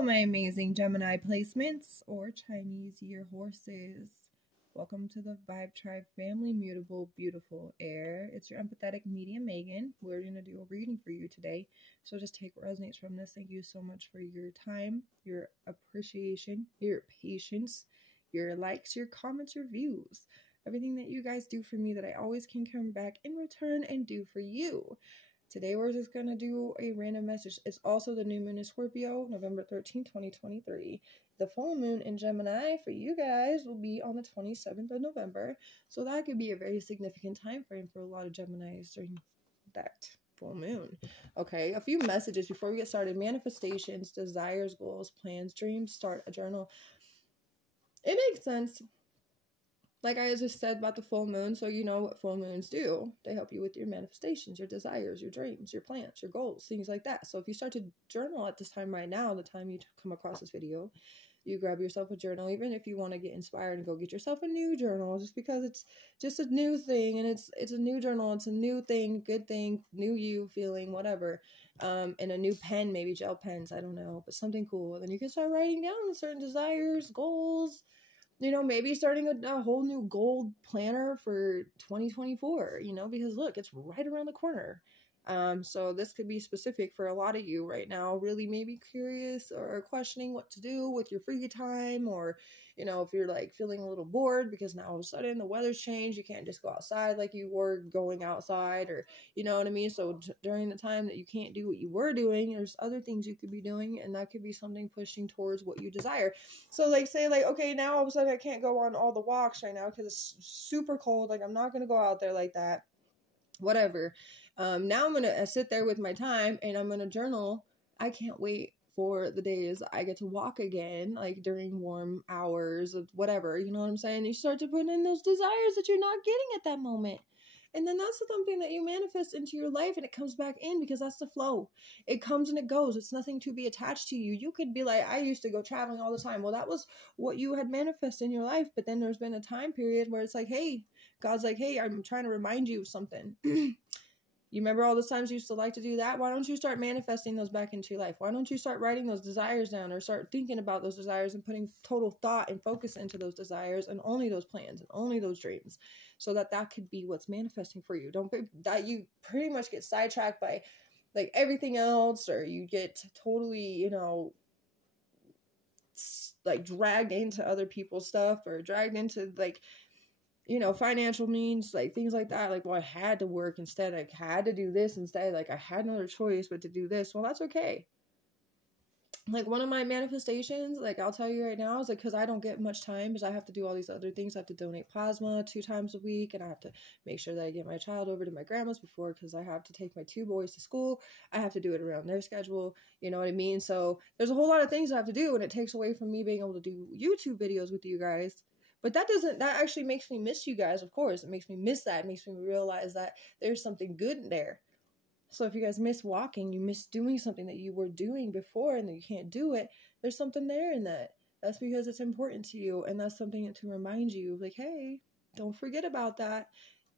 Hello, my amazing Gemini placements or Chinese year horses. Welcome to the Vibe Tribe family, mutable, beautiful air. It's your empathetic medium, Megan. We're going to do a reading for you today. So just take what resonates from this. Thank you so much for your time, your appreciation, your patience, your likes, your comments, your views. Everything that you guys do for me that I always can come back in return and do for you. Today we're just going to do a random message. It's also the new moon in Scorpio, November 13, 2023. The full moon in Gemini for you guys will be on the 27th of November. So that could be a very significant time frame for a lot of Geminis during that full moon. Okay, a few messages before we get started. Manifestations, desires, goals, plans, dreams, start a journal. It makes sense. Like I just said about the full moon, so you know what full moons do. They help you with your manifestations, your desires, your dreams, your plans, your goals, things like that. So if you start to journal at this time right now, the time you come across this video, you grab yourself a journal, even if you want to get inspired and go get yourself a new journal, just because it's just a new thing and it's a new journal, it's a new thing, good thing, new you feeling, whatever. And a new pen, maybe gel pens, I don't know, but something cool. Then you can start writing down certain desires, goals. You know, maybe starting a whole new goal planner for 2024, you know, because look, it's right around the corner. So this could be specific for a lot of you right now, really maybe curious or questioning what to do with your free time, or, you know, if you're like feeling a little bored because now all of a sudden the weather's changed, you can't just go outside like you were going outside, or, you know what I mean? So during the time that you can't do what you were doing, there's other things you could be doing, and that could be something pushing towards what you desire. So like say like, okay, now all of a sudden I can't go on all the walks right now because it's super cold. Like I'm not going to go out there like that, whatever. Now I'm going to sit there with my time and I'm going to journal. I can't wait for the days I get to walk again, like during warm hours of whatever, you know what I'm saying? You start to put in those desires that you're not getting at that moment. And then that's something that you manifest into your life, and it comes back in because that's the flow. It comes and it goes. It's nothing to be attached to you. You could be like, I used to go traveling all the time. Well, that was what you had manifested in your life. But then there's been a time period where it's like, hey, God's like, hey, I'm trying to remind you of something. You remember all those times you used to like to do that? Why don't you start manifesting those back into your life? Why don't you start writing those desires down, or start thinking about those desires and putting total thought and focus into those desires and only those plans and only those dreams, so that could be what's manifesting for you. Don't be that you pretty much get sidetracked by like everything else, or you get totally, you know, like dragged into other people's stuff, or dragged into like, you know, financial means, like things like that. Like, well, I had to work instead. I had to do this instead. Like, I had no other choice but to do this. Well, that's okay. Like, one of my manifestations, like, I'll tell you right now, is like, because I don't get much time, because I have to do all these other things. I have to donate plasma 2 times a week, and I have to make sure that I get my child over to my grandma's before, because I have to take my 2 boys to school. I have to do it around their schedule. You know what I mean? So there's a whole lot of things I have to do, and it takes away from me being able to do YouTube videos with you guys. But that actually makes me miss you guys, of course. It makes me miss that. It makes me realize that there's something good in there. So if you guys miss walking, you miss doing something that you were doing before and that you can't do it, there's something there in that. That's because it's important to you, and that's something to remind you, like, hey, don't forget about that.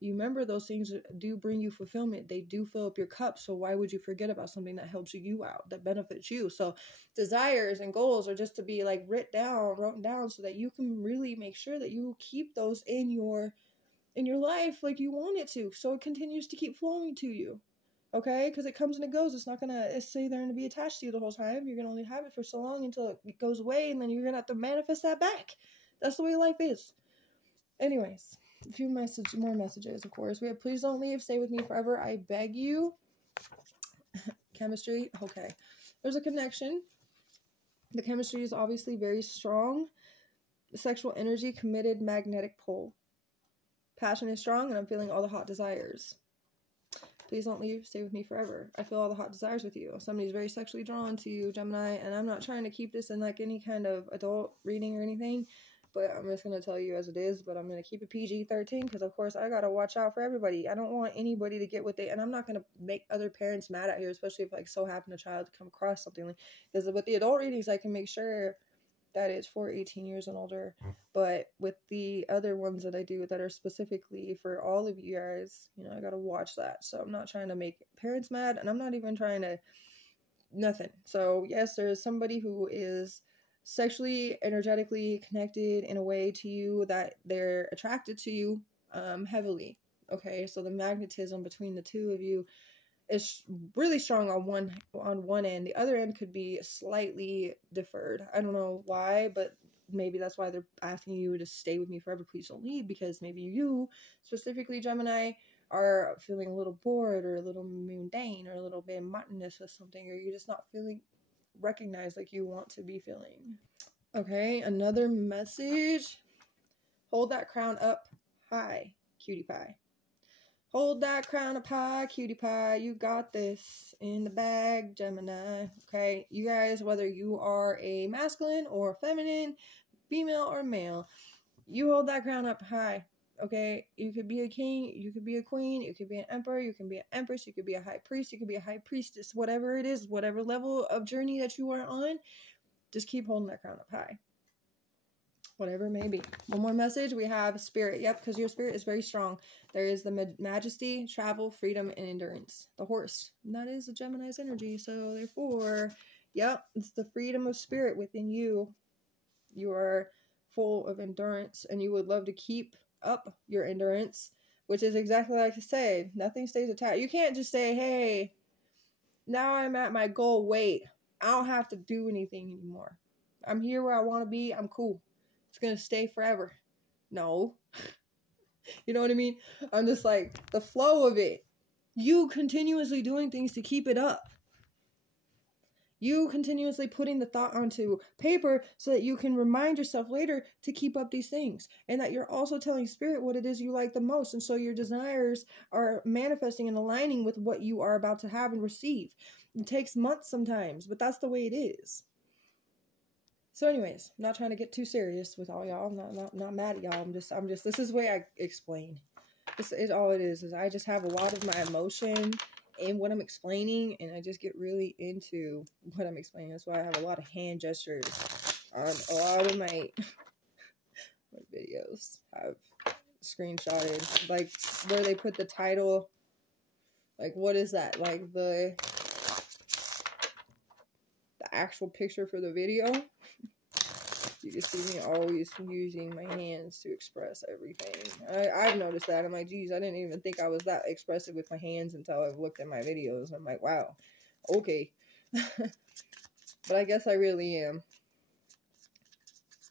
You remember those things do bring you fulfillment. They do fill up your cup. So why would you forget about something that helps you out, that benefits you? So desires and goals are just to be like written down so that you can really make sure that you keep those in your life like you want it to. So it continues to keep flowing to you. Okay? Because it comes and it goes. It's not going to stay there and be attached to you the whole time. You're going to only have it for so long until it goes away, and then you're going to have to manifest that back. That's the way life is. Anyways, a few more messages, of course. We have please don't leave, stay with me forever, I beg you. Chemistry, okay. There's a connection. The chemistry is obviously very strong. The sexual energy, committed, magnetic pull. Passion is strong, and I'm feeling all the hot desires. Please don't leave, stay with me forever. I feel all the hot desires with you. Somebody's very sexually drawn to you, Gemini, and I'm not trying to keep this in like any kind of adult reading or anything. But I'm just going to tell you as it is, but I'm going to keep it PG-13 because, of course, I got to watch out for everybody. I don't want anybody to get what they, and I'm not going to make other parents mad out here, especially if, like, so happen a child to come across something like, because with the adult readings, I can make sure that it's for 18 years and older. But with the other ones that I do that are specifically for all of you guys, you know, I got to watch that. So I'm not trying to make parents mad, and I'm not even trying to nothing. So yes, there is somebody who is sexually, energetically connected in a way to you that they're attracted to you heavily. Okay, so the magnetism between the two of you is really strong on one end. The other end could be slightly deferred. I don't know why, but maybe that's why they're asking you to stay with me forever. Please don't leave, because maybe you, specifically Gemini, are feeling a little bored or a little mundane or a little bit monotonous with something, or you're just not feeling recognized like you want to be feeling. Okay, another message. Hold that crown up high, cutie pie. Hold that crown up high, cutie pie. You got this in the bag, Gemini. Okay, you guys, whether you are a masculine or feminine, female or male, you hold that crown up high. Okay, you could be a king, you could be a queen, you could be an emperor, you can be an empress, you could be a high priest, you could be a high priestess, whatever it is, whatever level of journey that you are on, just keep holding that crown up high. Whatever it may be. One more message. We have spirit. Yep, because your spirit is very strong. There is the majesty, travel, freedom, and endurance. The horse. And that is a Gemini's energy. So therefore, yep, it's the freedom of spirit within you. You are full of endurance, and you would love to keep up your endurance, which is exactly like I said. Nothing stays attached. You can't just say, hey, now I'm at my goal. Wait, I don't have to do anything anymore. I'm here where I want to be. I'm cool. It's going to stay forever. No. You know what I mean? I'm just like, the flow of it. You continuously doing things to keep it up. You continuously putting the thought onto paper so that you can remind yourself later to keep up these things. And that you're also telling spirit what it is you like the most. And so your desires are manifesting and aligning with what you are about to have and receive. It takes months sometimes, but that's the way it is. So anyways, I'm not trying to get too serious with all y'all. I'm not mad at y'all. I'm just, this is the way I explain. This is all it is I just have a lot of my emotion in what I'm explaining, and I just get really into what I'm explaining. That's why I have a lot of hand gestures on a lot of my videos. I've screenshotted, like, where they put the title, like, what is that? Like, the actual picture for the video. You can see me always using my hands to express everything. I've noticed that. I'm like, geez, I didn't even think I was that expressive with my hands until I've looked at my videos. I'm like, wow, okay. But I guess I really am.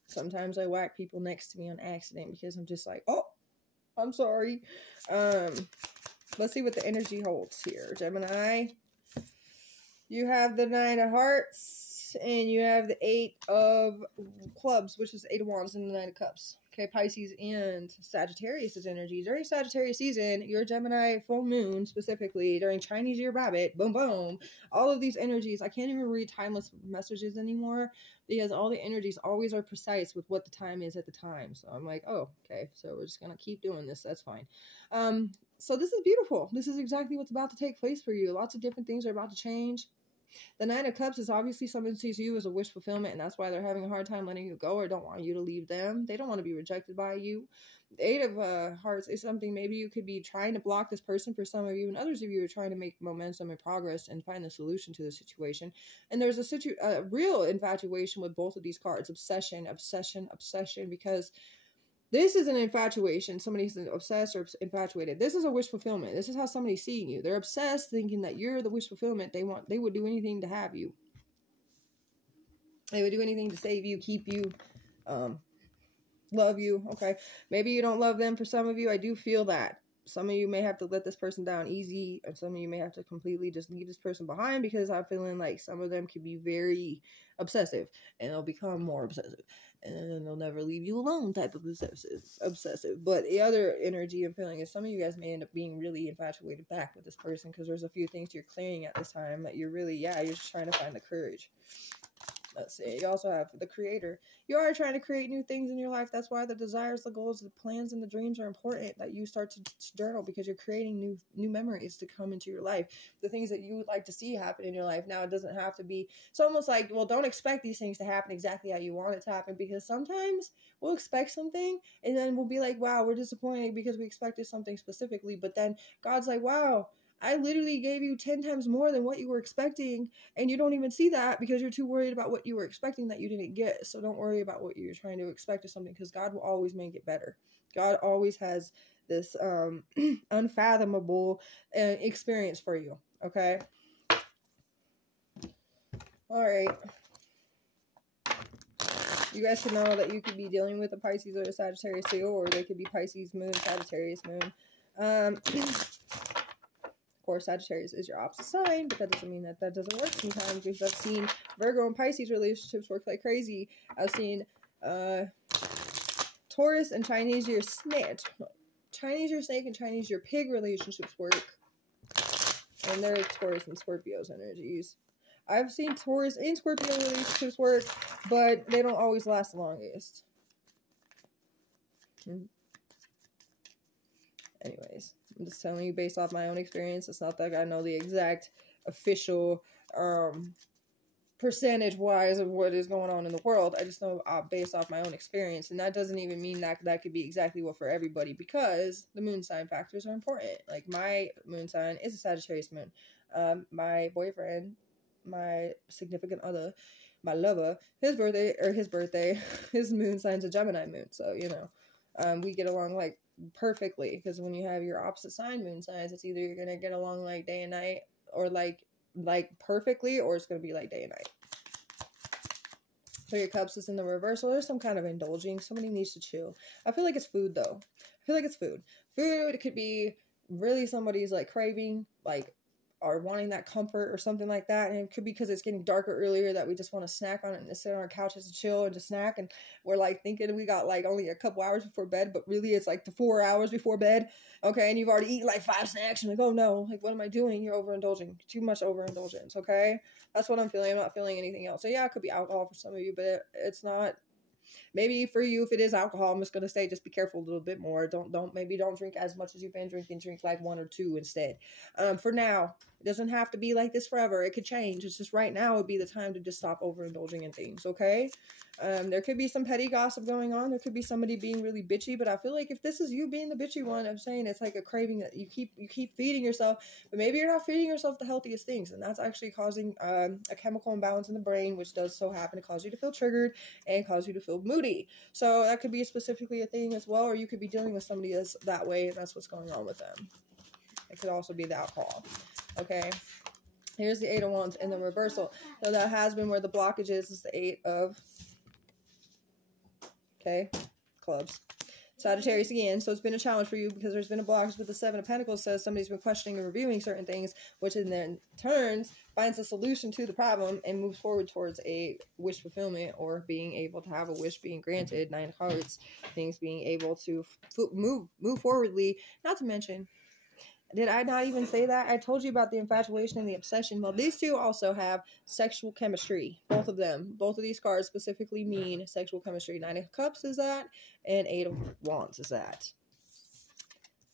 Sometimes I whack people next to me on accident because I'm just like, oh, I'm sorry. Let's see what the energy holds here. Gemini, you have the 9 of Hearts. And you have the 8 of Clubs, which is 8 of Wands, and the 9 of Cups. Okay, Pisces and Sagittarius' energy. During Sagittarius season, your Gemini full moon, specifically, during Chinese Year Rabbit, boom, boom, all of these energies, I can't even read timeless messages anymore, because all the energies always are precise with what the time is at the time. So I'm like, oh, okay, so we're just going to keep doing this. That's fine. So this is beautiful. This is exactly what's about to take place for you. Lots of different things are about to change. The 9 of Cups is obviously someone sees you as a wish fulfillment, and that's why they're having a hard time letting you go or don't want you to leave them. They don't want to be rejected by you. The 8 of Hearts is something maybe you could be trying to block this person for some of you, and others of you are trying to make momentum and progress and find the solution to the situation. And there's a real infatuation with both of these cards. Obsession, obsession, obsession, because this is an infatuation. Somebody's obsessed or infatuated. This is a wish fulfillment. This is how somebody's seeing you. They're obsessed, thinking that you're the wish fulfillment. They would do anything to have you. They would do anything to save you, keep you, love you. Okay. Maybe you don't love them. For some of you, I do feel that. Some of you may have to let this person down easy, and some of you may have to completely just leave this person behind, because I'm feeling like some of them can be very obsessive, and they'll become more obsessive, and then they'll never leave you alone type of obsessive. But the other energy I'm feeling is some of you guys may end up being really infatuated back with this person, because there's a few things you're clearing at this time that you're really, you're just trying to find the courage. Let's see. You also have the creator. You are trying to create new things in your life. That's why the desires, the goals, the plans, and the dreams are important, that you start to journal, because you're creating new memories to come into your life. The things that you would like to see happen in your life. Now, it doesn't have to be, it's almost like, well, don't expect these things to happen exactly how you want it to happen, because sometimes we'll expect something and then we'll be like, wow, we're disappointed because we expected something specifically. But then God's like, wow, I literally gave you 10 times more than what you were expecting, and you don't even see that because you're too worried about what you were expecting that you didn't get. So don't worry about what you're trying to expect of something, because God will always make it better. God always has this unfathomable experience for you, okay? All right. You guys should know that you could be dealing with a Pisces or a Sagittarius too, or they could be Pisces moon, Sagittarius moon. Of course, Sagittarius is your opposite sign, but that doesn't mean that that doesn't work sometimes, because I've seen Virgo and Pisces relationships work like crazy. I've seen Taurus and Chinese year snake, and Chinese year pig relationships work, and they're Taurus and Scorpio's energies. I've seen Taurus and Scorpio relationships work, but they don't always last the longest. Anyways, I'm just telling you based off my own experience. It's not like I know the exact official percentage-wise of what is going on in the world. I just know based off my own experience. And that doesn't even mean that that could be exactly what for everybody, because the moon sign factors are important. Like, my moon sign is a Sagittarius moon. My boyfriend, my significant other, my lover, his moon sign's a Gemini moon. So, you know, we get along like perfectly, because when you have your opposite sign moon signs, it's either you're gonna get along like day and night, or like perfectly, or it's gonna be like day and night. Three of Cups is in the reversal. There's some kind of indulging. Somebody needs to chill. I feel like it's food, though. I feel like it's food. Food could be really somebody's like craving, like, or wanting that comfort or something like that. And it could be because it's getting darker earlier that we just want to snack on it and sit on our couches and chill and just snack. And we're like thinking we got like only a couple hours before bed, but really it's like the 4 hours before bed. Okay. And you've already eaten like 5 snacks. And like, oh no, like, what am I doing? You're overindulging. Too much overindulgence. Okay. That's what I'm feeling. I'm not feeling anything else. So yeah, it could be alcohol for some of you, but it's not. Maybe for you, if it is alcohol, I'm just going to say just be careful a little bit more. Don't drink as much as you've been drinking. Drink like 1 or 2 instead. For now, it doesn't have to be like this forever. It could change. It's just right now would be the time to just stop overindulging in things, okay? There could be some petty gossip going on. There could be somebody being really bitchy, but I feel like if this is you being the bitchy one, I'm saying it's like a craving that you keep feeding yourself, but maybe you're not feeding yourself the healthiest things, and that's actually causing a chemical imbalance in the brain, which does so happen to cause you to feel triggered and cause you to feel moody. So that could be specifically a thing as well, or you could be dealing with somebody that's that way, and that's what's going on with them. It could also be the alcohol. Okay, here's the 8 of Wands in the reversal. So that has been where the blockage is the 8 of, okay, clubs. Sagittarius again. So it's been a challenge for you because there's been a blockage with the 7 of Pentacles. Says somebody's been questioning and reviewing certain things, which in their turns finds a solution to the problem and moves forward towards a wish fulfillment, or being able to have a wish being granted. 9 of Hearts, things being able to move forwardly. Not to mention, did I not even say that? I told you about the infatuation and the obsession. Well, these two also have sexual chemistry. Both of them. Both of these cards specifically mean sexual chemistry. 9 of Cups is that, and 8 of Wands is that.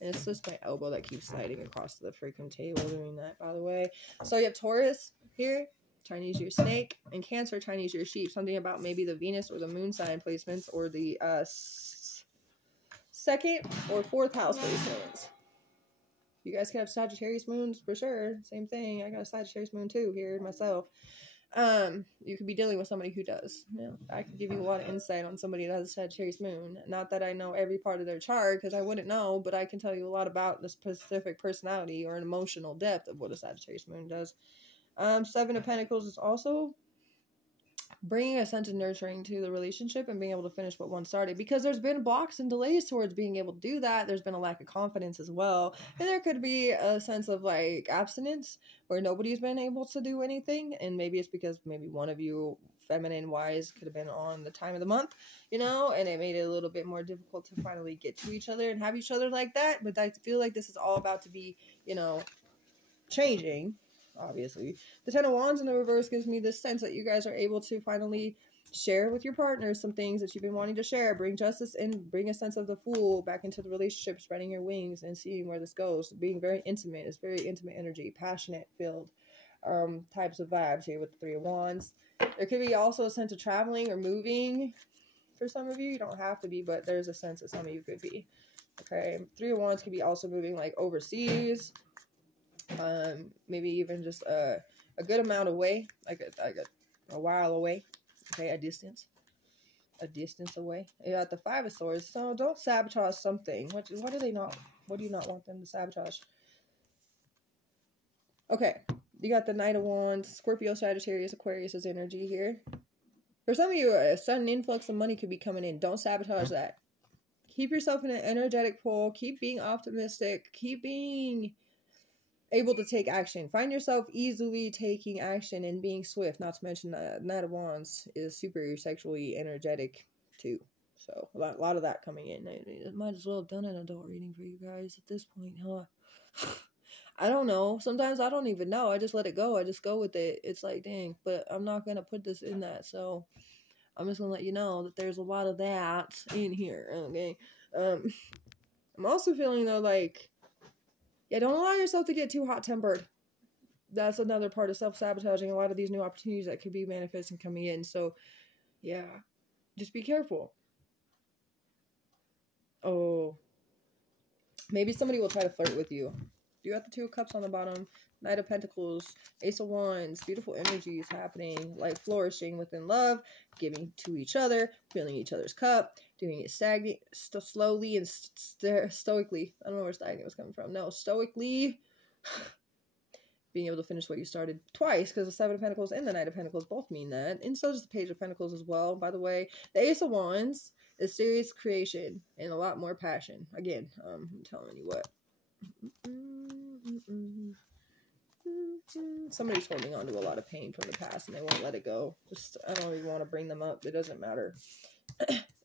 And it's just my elbow that keeps sliding across the freaking table doing that, by the way. So you have Taurus here, Chinese year snake, and Cancer, Chinese year sheep. Something about maybe the Venus or the moon sign placements, or the 2nd or 4th house placements. You guys could have Sagittarius moons for sure. Same thing. I got a Sagittarius moon too here myself. You could be dealing with somebody who does. You know, I could give you a lot of insight on somebody that has a Sagittarius moon. Not that I know every part of their chart, because I wouldn't know, but I can tell you a lot about the specific personality or an emotional depth of what a Sagittarius moon does. 7 of Pentacles is also bringing a sense of nurturing to the relationship and being able to finish what one started, because there's been blocks and delays towards being able to do that. There's been a lack of confidence as well, and there could be a sense of like abstinence where nobody's been able to do anything, and maybe it's because maybe one of you feminine wise could have been on the time of the month, you know, and it made it a little bit more difficult to finally get to each other and have each other like that. But I feel like this is all about to be, you know, changing. Obviously, the 10 of Wands in the reverse gives me this sense that you guys are able to finally share with your partner some things that you've been wanting to share. Bring justice and bring a sense of the Fool back into the relationship, spreading your wings and seeing where this goes. Being very intimate. It's very intimate energy, passionate filled types of vibes here with the 3 of Wands. There could be also a sense of traveling or moving for some of you. You don't have to be, but there's a sense that some of you could be. Okay, 3 of Wands could be also moving like overseas. Maybe even just a good amount away, like a while away. Okay, a distance away. You got the Five of Swords, so don't sabotage something. What do they not? What do you not want them to sabotage? Okay, you got the Knight of Wands, Scorpio, Sagittarius, Aquarius' energy here. For some of you, a sudden influx of money could be coming in. Don't sabotage that. Keep yourself in an energetic pull. Keep being optimistic. Keep being able to take action. Find yourself easily taking action and being swift. Not to mention that Knight of Wands is super sexually energetic too. So a lot of that coming in. I might as well have done an adult reading for you guys at this point, huh? I don't know. Sometimes I don't even know. I just let it go. I just go with it. It's like, dang, but I'm not going to put this in that. So I'm just going to let you know that there's a lot of that in here. Okay. I'm also feeling though, like, yeah, don't allow yourself to get too hot-tempered. That's another part of self-sabotaging a lot of these new opportunities that could be manifesting coming in. So, yeah, just be careful. Oh, maybe somebody will try to flirt with you. You got the Two of Cups on the bottom, Knight of Pentacles, Ace of Wands, beautiful energies happening, like flourishing within love, giving to each other, filling each other's cup, doing it slowly and stoically. I don't know where stagnant was coming from. No, stoically. Being able to finish what you started twice, because the Seven of Pentacles and the Knight of Pentacles both mean that. And so does the Page of Pentacles as well, by the way. The Ace of Wands is serious creation and a lot more passion. Again, I'm telling you what. Somebody's holding on to a lot of pain from the past and they won't let it go. Just, I don't even want to bring them up. It doesn't matter.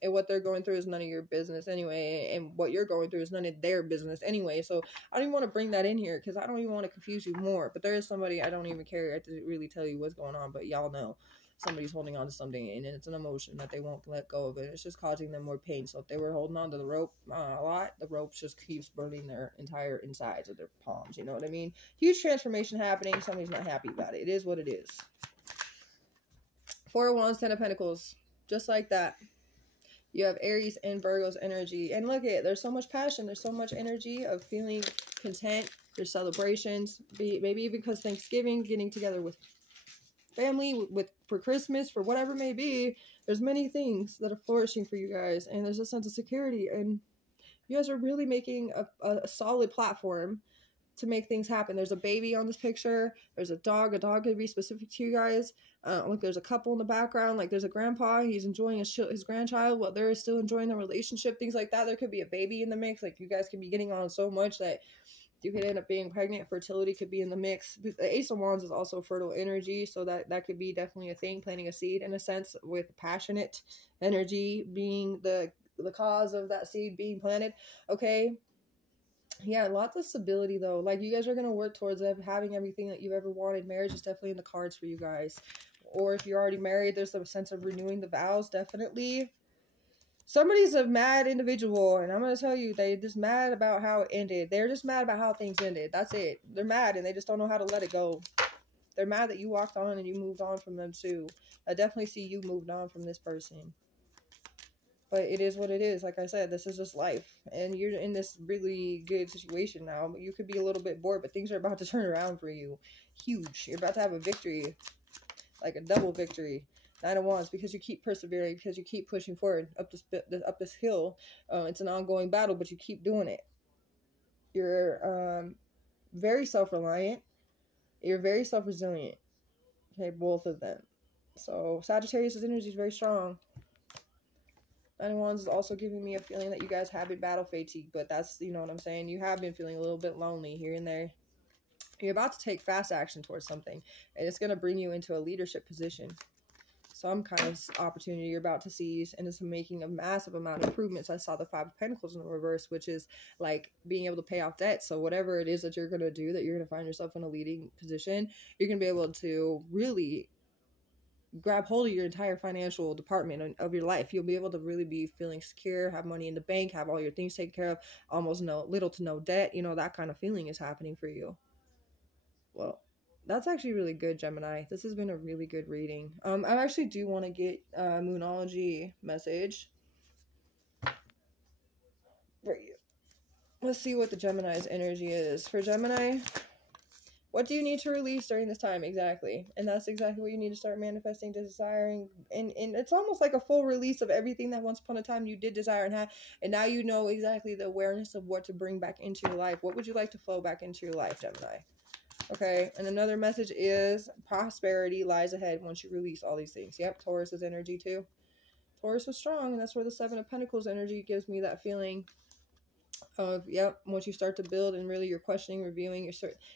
And what they're going through is none of your business anyway, and what you're going through is none of their business anyway. So I don't even want to bring that in here because I don't even want to confuse you more. But there is somebody, I don't even care to really tell you what's going on, but y'all know somebody's holding on to something, and it's an emotion that they won't let go of it. It's just causing them more pain. So if they were holding on to the rope a lot, the rope just keeps burning their entire insides of their palms. You know what I mean? Huge transformation happening. Somebody's not happy about it. It is what it is. Four of Wands, Ten of Pentacles. Just like that. You have Aries and Virgo's energy. And look at, there's so much passion. There's so much energy of feeling content. There's celebrations. Maybe because Thanksgiving, getting together with family, for Christmas, for whatever it may be. There's many things that are flourishing for you guys. And there's a sense of security. And you guys are really making a solid platform to make things happen. There's a baby on this picture. There's a dog. A dog could be specific to you guys. Look, there's a couple in the background. Like, there's a grandpa. He's enjoying his grandchild while they're still enjoying the relationship. Things like that. There could be a baby in the mix. Like, you guys could be getting on so much that you could end up being pregnant. Fertility could be in the mix. The Ace of Wands is also fertile energy, so that could be definitely a thing. Planting a seed in a sense, with passionate energy being the cause of that seed being planted. Okay. Yeah, lots of stability though. Like, you guys are going to work towards having everything that you've ever wanted. Marriage is definitely in the cards for you guys. Or if you're already married, there's a sense of renewing the vows, definitely. Somebody's a mad individual, and I'm going to tell you, they're just mad about how it ended. They're just mad about how things ended. That's it. They're mad, and they just don't know how to let it go. They're mad that you walked on and you moved on from them too. I definitely see you moved on from this person. But it is what it is. Like I said, this is just life. And you're in this really good situation now. You could be a little bit bored, but things are about to turn around for you. Huge. You're about to have a victory. Like a double victory. Nine of Wands, because you keep persevering, because you keep pushing forward up this hill. It's an ongoing battle, but you keep doing it. You're very self-reliant. You're very self-resilient. Okay, both of them. So Sagittarius' energy is very strong. Nine of Wands is also giving me a feeling that you guys have been battle fatigue, but that's, you know what I'm saying, you have been feeling a little bit lonely here and there. You're about to take fast action towards something, and it's going to bring you into a leadership position. Some kind of opportunity you're about to seize, and it's making a massive amount of improvements. I saw the Five of Pentacles in the reverse, which is like being able to pay off debt. So whatever it is that you're going to do, that you're going to find yourself in a leading position, you're going to be able to really grab hold of your entire financial department of your life. You'll be able to really be feeling secure, have money in the bank, have all your things taken care of, almost little to no debt. You know, that kind of feeling is happening for you. Well, that's actually really good, Gemini. This has been a really good reading. I actually do want to get a Moonology message for you. Let's see what the Gemini's energy is. For Gemini, What do you need to release during this time? Exactly. And that's exactly what you need to start manifesting, desiring. And it's almost like a full release of everything that once upon a time you did desire and have. And now you know exactly the awareness of what to bring back into your life. What would you like to flow back into your life, Gemini? Okay. And another message is prosperity lies ahead once you release all these things. Yep. Taurus's energy too. Taurus is strong. And that's where the Seven of Pentacles energy gives me that feeling of, yep, once you start to build and really you're questioning, reviewing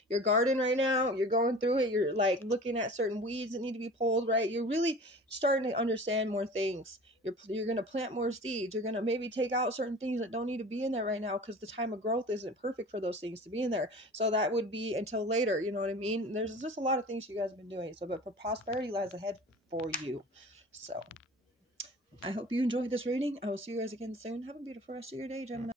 your garden right now, you're going through it, you're like looking at certain weeds that need to be pulled, right? You're really starting to understand more things. You're going to plant more seeds. You're going to maybe take out certain things that don't need to be in there right now because the time of growth isn't perfect for those things to be in there. So that would be until later, you know what I mean? There's just a lot of things you guys have been doing. So, but prosperity lies ahead for you. So I hope you enjoyed this reading. I will see you guys again soon. Have a beautiful rest of your day, Gemini.